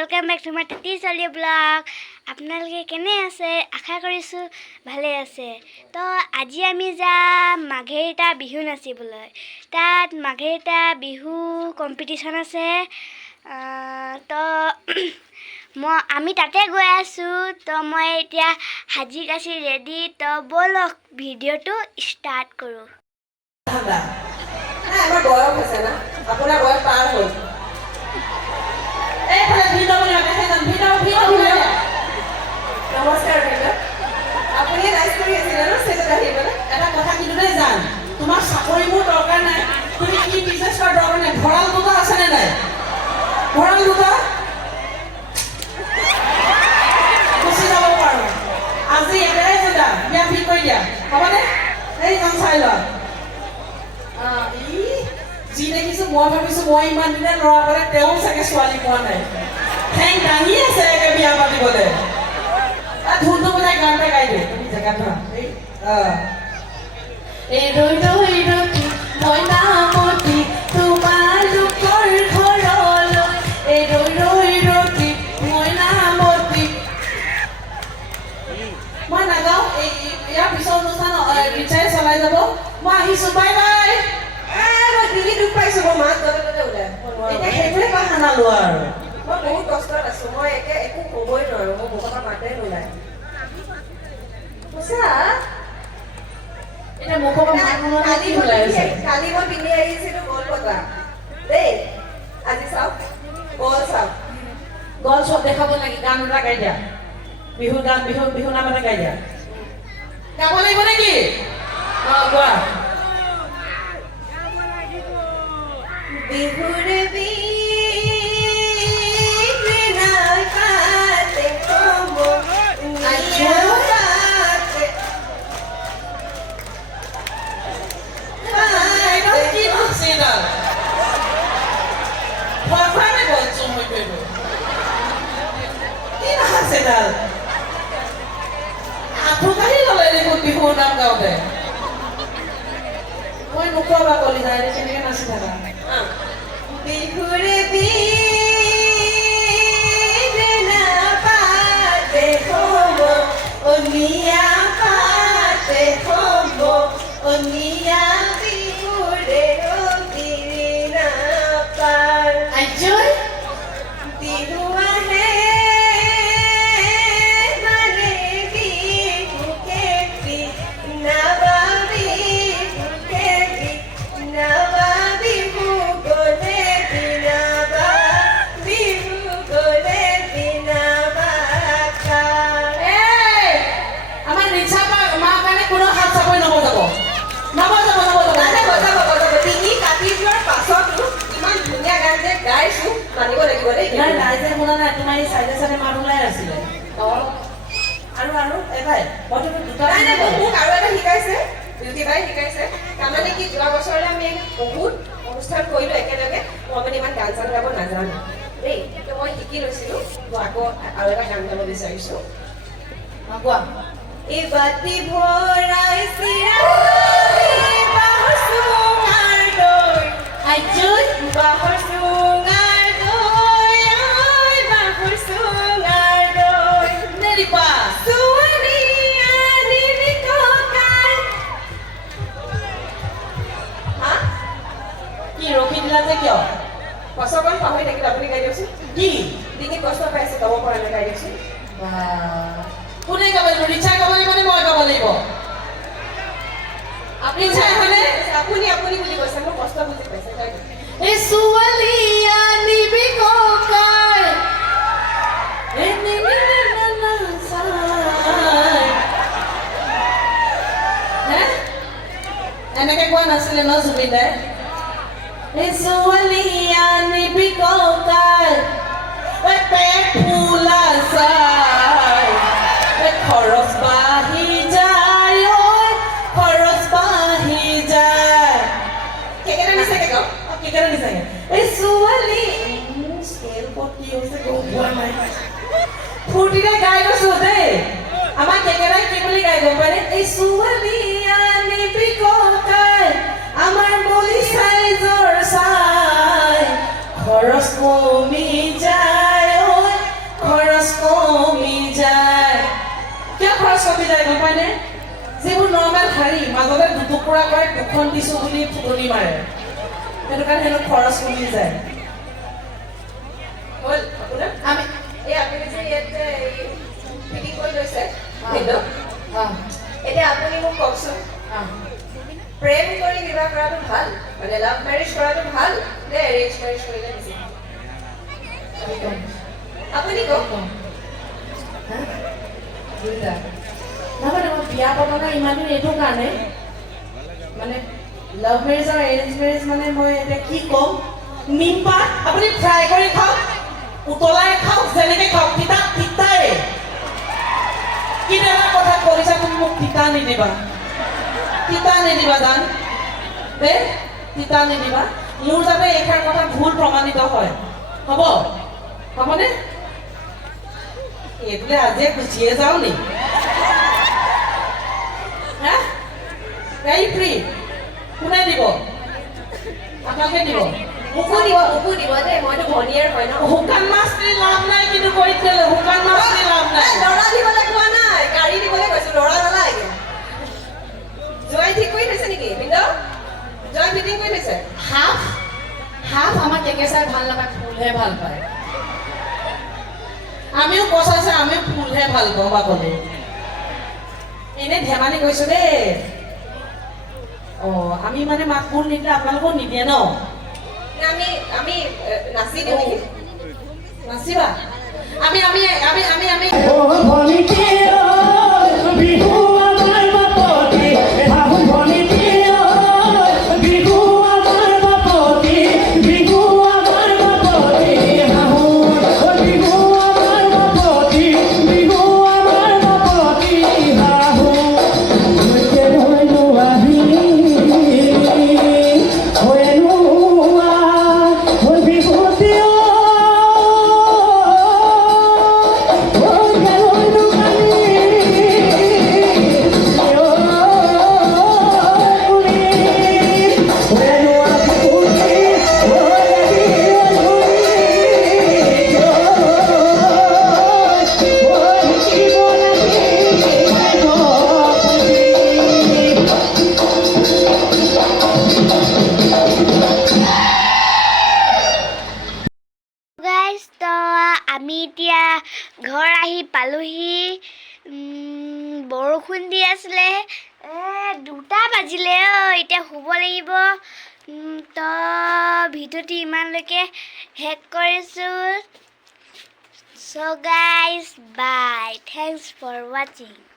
Welcome back to my तंती चलिए blog आपनालोके केने आछे आशा करिछु भाले आछे। तो আজি आमी যাম মাঘেৰিটা বিহু নাচিবলৈ। তাত মাঘেৰিটা বিহু কম্পিটিशन আছে। তো আমি তাতে গৈ আছো। তো মই এতিয়া হাজি কাছি ৰেডি। তো বলক ভিডিওটো স্টাर्ट কৰো। আমাৰ বয়স আছে না, আপোনাৰ বয়স পাৰ হ'ল। নমস্কাৰ বাইদেউ, আপুনি ৰাইজ কৰি আছিলে ন ষ্টেজত আহিবলৈ? এটা কথা কিন্তু দেই জান, তোমাৰ চাকৰি মোৰ দৰকাৰ নাই, তুমি কি বিজনেছ কৰাৰ দৰকাৰ নাই। ভঁৰাল দুটা আছেনে নাই? ভঁৰাল দুটা গুচি যাব পাৰোঁ আজি একেবাৰে চিন্তা বিয়া ঠিক কৰি দিয়া হ'বনে? এইজন চাই লোৱা। যি দেখিছোঁ মই ভাবিছোঁ মই ইমান দিনে ল'ৰা পালে তেওঁ চাগে ছোৱালী পোৱা নাই। ঠেং দাঙি আছে একে বিয়া পাতিবলৈ। ঢোলটো বজাই গান এটা গাই দিয়ে তুমি জেগাত ধৰা। এই ৰৈ ৰৈ ৰতি মইনামতি তোমালোকৰ ঘৰলৈ, এই ৰৈ ৰৈ ৰতি মইনামতি। মই নাগাওঁ, ইয়াৰ পিছৰ অনুষ্ঠান ৰিচাৰ্জ চলাই যাব। মই আহিছোঁ, বাই বাই। মই ডিঙি দুখ পাইছোঁ, মই মাত য'তে ত'তে ওলাই এতিয়া সেইটোৱে পা সানালো আৰু। মই বহুত কষ্টত আছোঁ, মই একো ক'বই নোৱাৰোঁ, মোৰ মুখৰ পৰা মাতে নোলায়। কালি মই পিন্ধি আহিছিলোঁ গল পতা দেই, আজি চাওক গল চাওক। গল চব দেখাব লাগে। গান এটা গাই দিয়া, বিহু গান, বিহু নাম এটা গাই দিয়া। গাব লাগিব নেকি? কোৱা। বিহুৰে বিহুৰ নাম গাওঁতে মই নোখোৱা কলি যায় কেনেকে নাচি থাকা। বিহুৰে পাতে হ'ব অনিয়া পাতে হ'ব অনিয়া বিহুৰে দিনা পাৰ আজৈ বিহু আহে তাৰমানে কি যোৱা বছৰলৈ আমি বহুত অনুষ্ঠান কৰিলোঁ একেলগে। মই মানে ইমান গান চান গাব নাজানো দেই, তো মই শিকি লৈছিলোঁ। মই আকৌ আৰু এটা গান গাব বিচাৰিছোঁ। কোৱা। এই বাতি ভৰাই বাঁহৰ চুঙাৰ দৈ, বাঁহৰ চুঙাৰ দৈ, বাঁহৰ চুঙাৰ দৈ নেৰিপা ৰখি দিলা যে কিয়? কষ্টকণ পাহৰি থাকিলে আপুনি গাই দিয়কচোন। কি ডিঙিত কষ্ট পাইছে গাব পৰা নাই, গাই দিয়কচোন। কোনে গাব লাগিব? ৰিচা গাব লাগিব নে মই গাব লাগিব? আপুনি আপুনি বুলি কৈছে, মোৰ কষ্ট বুজি পাইছে। এই সুৱালি এই সুৱলি আনিবি ককাই ঐ পেট ফুলা চাই ঐ খৰচ বাঢ়ি যায় ঐ খৰচ বাঢ়ি যায় কেকেটা নিচাকে ক কেকেটা নিচাকে এই সুৱলি স্কেল ক'ত কি হৈছে গম পোৱা নাই ফূৰ্তিৰে গাই গৈছো দেই আমাৰ কেকেটাই কি বুলি গাই গম পায়নে এই সুৱলি আনিবি ককাই আমাৰ বলি চাইজৰ চাই খৰচ কমি যায় ঐ খৰচ কমি যায় কিয় খৰচ কমি যায় গম পায়নে যিবোৰ নৰ্মেল শাৰী মাজতে দুটুকুৰা কৰি দুখন দিছো বুলি ফুটনি মাৰে সেইটো কাৰণে হেনো খৰচ কমি যায় হ'ল আপোনাৰ আমি এই আপুনি যে ইয়াতে ফিটিং কৰি লৈছে এতিয়া আপুনি মোক কওকচোন প্ৰেম কৰি বিবাহ কৰাটো ভাল মানে লাভ মেৰেজ কৰাটো ভাল নে এৰেঞ্জ মেৰেজ কৰিলে বেছি আপুনি কওক নহয় মই বিয়া পতা ইমান দিন এইটো কাৰণে মানে লাভ মেৰেজ আৰু এৰেঞ্জ মেৰেজ মানে মই এতিয়া কি ক'ম নিমপাত আপুনি ফ্ৰাই কৰি খাওক উতলাই খাওক যেনেকে খাওক তিতা তিতাই কিন্তু এটা কথা কৰিছা তুমি মোক তিতা নিদিবা জান দে তিতা নিদিবা মোৰ যাতে এইষাৰ কথা ভুল প্ৰমাণিত হয় হ'বনে এইটোলে আজিয়ে গুচিয়ে যাওঁ নি হা গাড়ী ফ্ৰী কোনে দিব আপোনালোকে দিব মোকো দিব দেই মইতো ভনীয়েৰ হয় ন শুকান মাছ দি লাভ নাই কিন্তু কৈ দিলে শুকান মাছ দি লাভ নাই দৰা দিবলৈ কোৱা নাই গাড়ী দিবলৈ কৈছো দৰা নালাগে জয় ঠিক কৰি থৈছে নেকি ভিন্দ জয় ফিটিং কৰি থৈছে হাফ আমাৰ কেকেচাই ভাল নাপায় ফুলহে ভাল পায় আমিও কচাইছে আমি ফুলহে ভাল পাওঁ বাকলি এনেই ধেমালি কৈছো দেই আমি মানে মাত ফুল নিদিলে আপোনালোকেও নিদিয়ে ন আমি নাচি দিওঁ নেকি নাচিবা আমি আমি আমি আমি আমি আমি এতিয়া ঘৰ আহি পালোহি বৰষুণ দি আছিলে 2টা বাজিলে এতিয়া শুব লাগিব তো ভিডিঅ'টো ইমানলৈকে শেষ কৰিছোঁ চ' গাইজ বাই থেংকছ ফৰ ৱাচিং